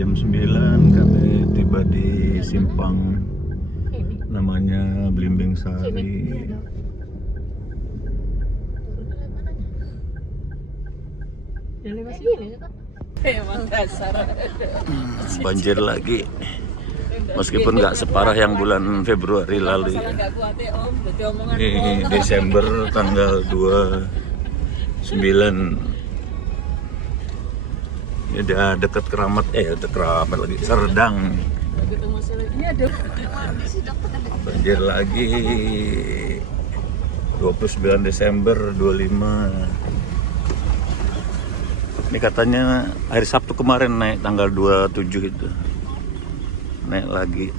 jam 9 kami tiba di simpang namanya Blimbing Sari. Banjir lagi, meskipun nggak separah yang bulan Februari lalu ya. Ini Desember tanggal 29. Ini udah deket Keramat, deket Keramat lagi, Serdang. Banjir lagi 29 Desember 25. Ini katanya hari Sabtu kemarin naik tanggal 27 itu. Naik lagi.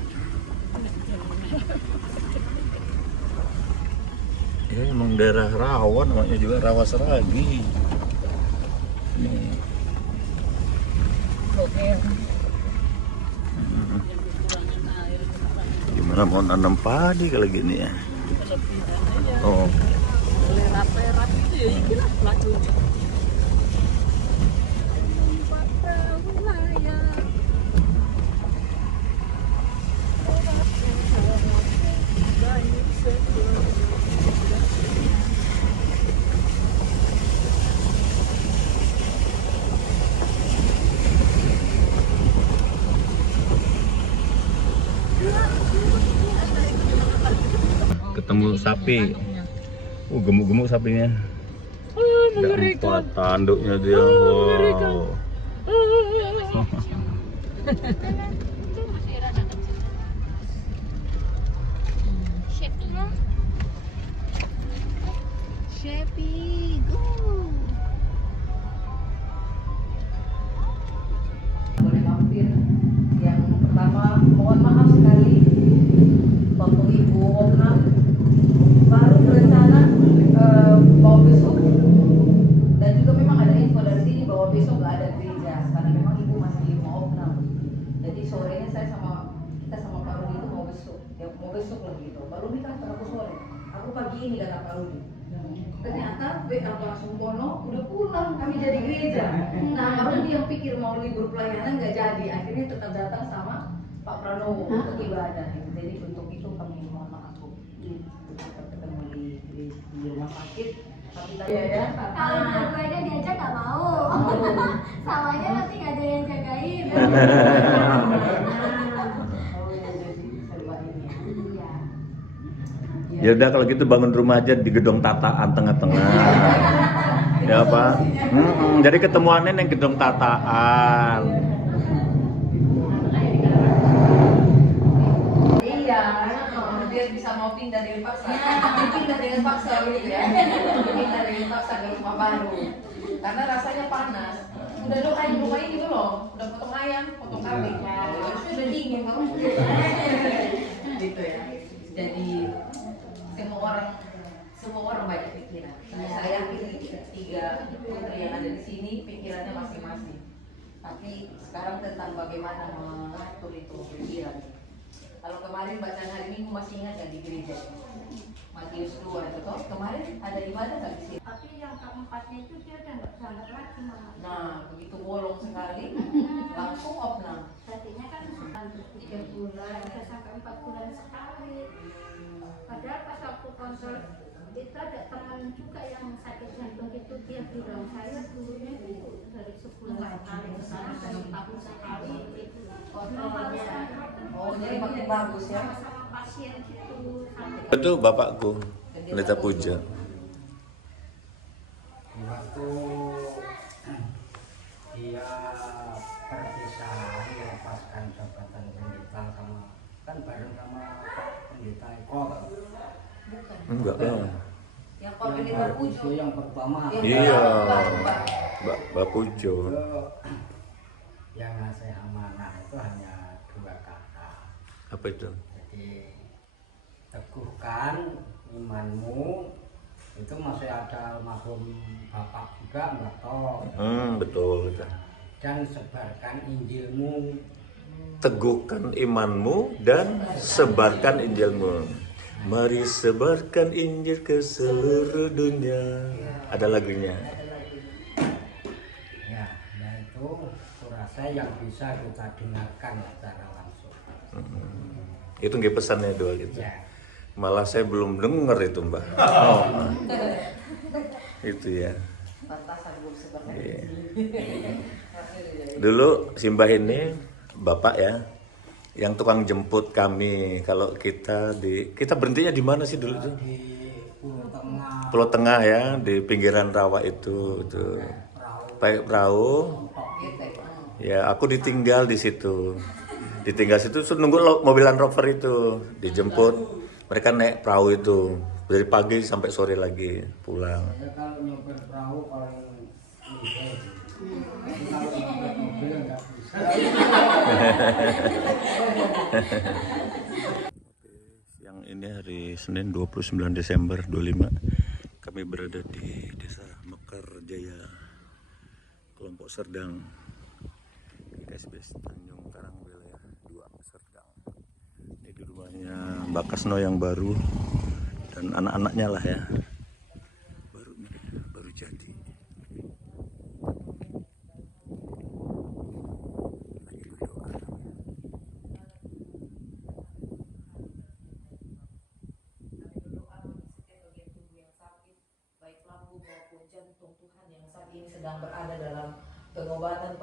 Ya emang daerah rawan, namanya juga Rawa Seragi. Nih. Gimana mau nanam padi kalau gini ya? Oh. Ketemu sapi, gemuk-gemuk sapinya. Ada 4 tanduknya dia. Wow. Sheppy, go. Boleh mampir. Yang pertama, mohon maaf sekali Bapak Ibu Omnam baru berencana bahwa besok, dan juga memang ada info dari sini bahwa besok nggak ada gereja karena memang Ibu masih mau Omnam. Jadi sorenya kita sama Pak Rudi itu mau besok lagi itu. Pak Rudi kan aku sore, aku pagi ini kata Pak Rudi. Ternyata Pak Sumpono udah pulang, kami jadi gereja. Nah, Pak Rudi yang pikir mau libur pelayanan nggak jadi, akhirnya tetap datang sama Pak Pranowo untuk ibadah. Jadi untuk itu kami mohon maaf Bu, kita ketemu di rumah sakit. Tapi tadi ya, Kalau dua-duanya diajak nggak mau. Salahnya nanti nggak ada yang jagain. Ya udah kalau gitu bangun rumah aja di gedung tataan tengah-tengah. Ya apa? Jadi ketemuannya yang gedung tataan. Iya, biar bisa mau pindah dengan paksa. Pindah dengan paksa gitu ya. Pindah dengan paksa ke rumah baru. Karena rasanya panas. Udah doain rumah ini belum? Udah potong ayam, potong kambing. Sudah dingin kamu. Gitu ya. Jadi semua orang banyak pikiran. Saya yakin 3 putri yang ada di sini pikirannya masing-masing. Tapi sekarang tentang bagaimana mengatur itu pikiran. Kalau kemarin bacaan hari Minggu masih ingat nggak di gereja? Matius 2 itu toh kemarin ada ibadah nggak di sini? Tapi yang keempatnya itu dia udah nggak berangkat lagi malah. Nah begitu bolong sekali langsung opnam. Tadinya kan 3 bulan, udah sampai 4 bulan sekali. Padahal pas waktu kontrol itu ada teman juga yang sakit jantung itu, dia bilang saya dulunya itu dari sebulan sekali, sekarang dari 4 bulan sekali. Kontrolnya. Oh jadi makin bagus ya? Sama pasien gitu. Itu bapakku, Pendeta Puja. Waktu dia perpisahan melepaskan jabatan pendeta sama kan bareng sama Pak Pendeta Eko. Enggak lah. Yang Pak Pendeta Pujo Itu yang pertama. Iya. Mbak Pujo. Yang ngasih amanah itu hanya 2 kata. Apa itu? Jadi teguhkan imanmu. Itu masih ada almarhum bapak juga Mbak Toh. Betul. Dan sebarkan Injilmu. Teguhkan imanmu dan sebarkan Injilmu. Mari sebarkan Injil ke seluruh dunia. Ada lagunya. Ya, itu surah selesai yang bisa kita dengarkan secara langsung. Itu nggih pesannya dua gitu. Ya. Malah saya belum denger itu Mbah. Oh. Itu ya. Pantasan belum sebenarnya. Iya. Dulu Simbah ini bapak ya, yang tukang jemput kami kalau kita berhentinya di mana sih dulu itu? Di Pulau Tengah, Pulau Tengah ya, di pinggiran rawa itu. Pakai perahu. Ya, aku ditinggal di situ. Ditinggal situ terus nunggu mobilan rover itu dijemput. Mereka naik perahu itu dari pagi sampai sore lagi pulang. saya kalau nyopir perahu paling ini. Kalau nyopir mobil nggak bisa. Siang ini hari Senin 29 Desember 25. Kami berada di Desa Mekar Jaya, kelompok Serdang, KSBS Tanjung Karang wilayah 2 Serdang. Ini di rumahnya Mbak Kasno yang baru dan anak-anaknya lah ya. Baru jadi. Lagi berdoa. Baik lambung maupun jantung Tuhan yang saat ini sedang berada dalam pengobatan,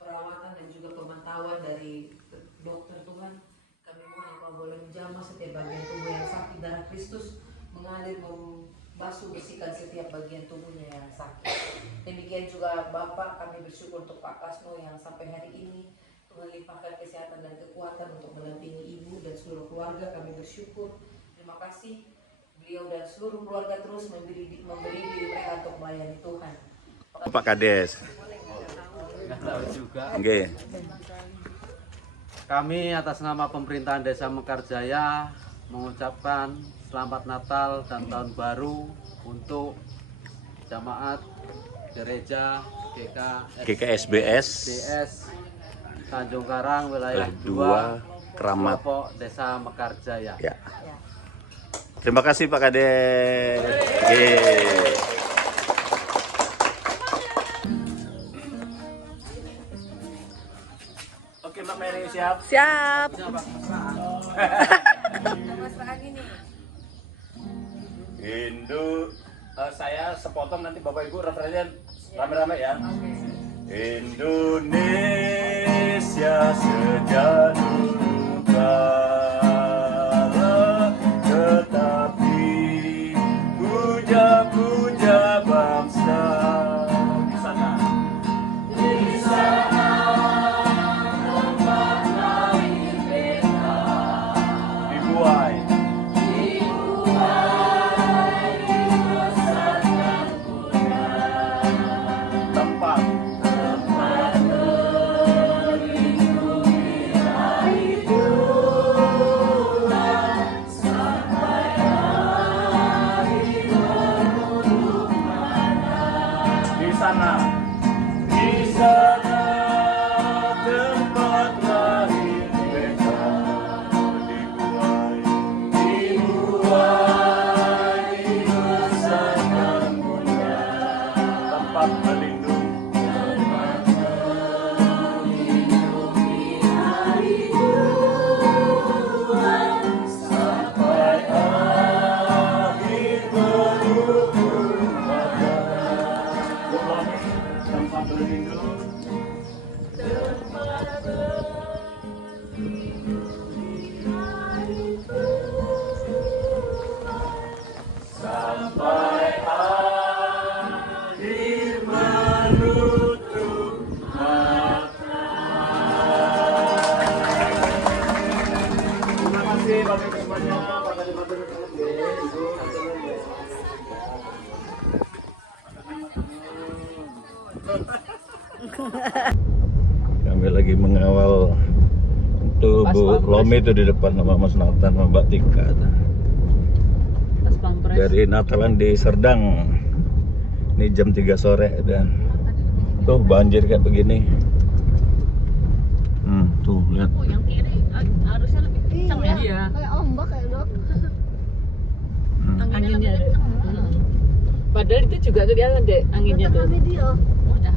perawatan dan juga pemantauan dari dokter Tuhan. Kami mohon Engkau boleh menjamah setiap bagian tubuh yang sakit, darah Kristus mengalir membasuh bersihkan setiap bagian tubuhnya yang sakit. Demikian juga Bapak, kami bersyukur untuk Pak Kasno yang sampai hari ini Tuhan limpahkan kesehatan dan kekuatan untuk mendampingi ibu dan seluruh keluarga. Kami bersyukur, terima kasih. Beliau dan seluruh keluarga terus memberi diri mereka untuk melayani Tuhan. Pak Kades. Nggak tahu juga. Oke. Kami atas nama pemerintahan Desa Mekarjaya mengucapkan selamat Natal dan Tahun Baru untuk jamaat gereja GKSBS GKSBS Tanjung Karang wilayah 2 Keramat. kelompok Desa Mekarjaya. Ya. Terima kasih Pak Kades. Oke. Oke Mbak Mary siap? Siap. Saya sepotong nanti Bapak Ibu referensinya rame-rame ya. Indonesia sejak dulu kala tetapi puja-puja bangsa di sana. Dibuai. Tempat. Di sana. Di sana tempat lahir beta. Dibuai dibesarkan Bunda. Tempat berlindung. Sampai akhir berhubung mata. Tempat berlindung. Sampai akhir menutup mata. Terima kasih Bapak Ibu semuanya, Pak Kadi Matur Kami lagi mengawal tuh Bu Lomi itu di depan sama Mas Nathan sama Mbak Tika. Pas pampres. Dari Natalan di Serdang. Ini jam 3 sore dan tuh banjir kayak begini. Tuh lihat. Oh, yang kiri harusnya lebih kencang ya. Iya. Kayak ombak kayak dok. Anginnya ada. Padahal itu juga kelihatan deh anginnya tuh. Video. Udah.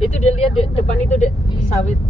Itu dia lihat di depan itu dek sawit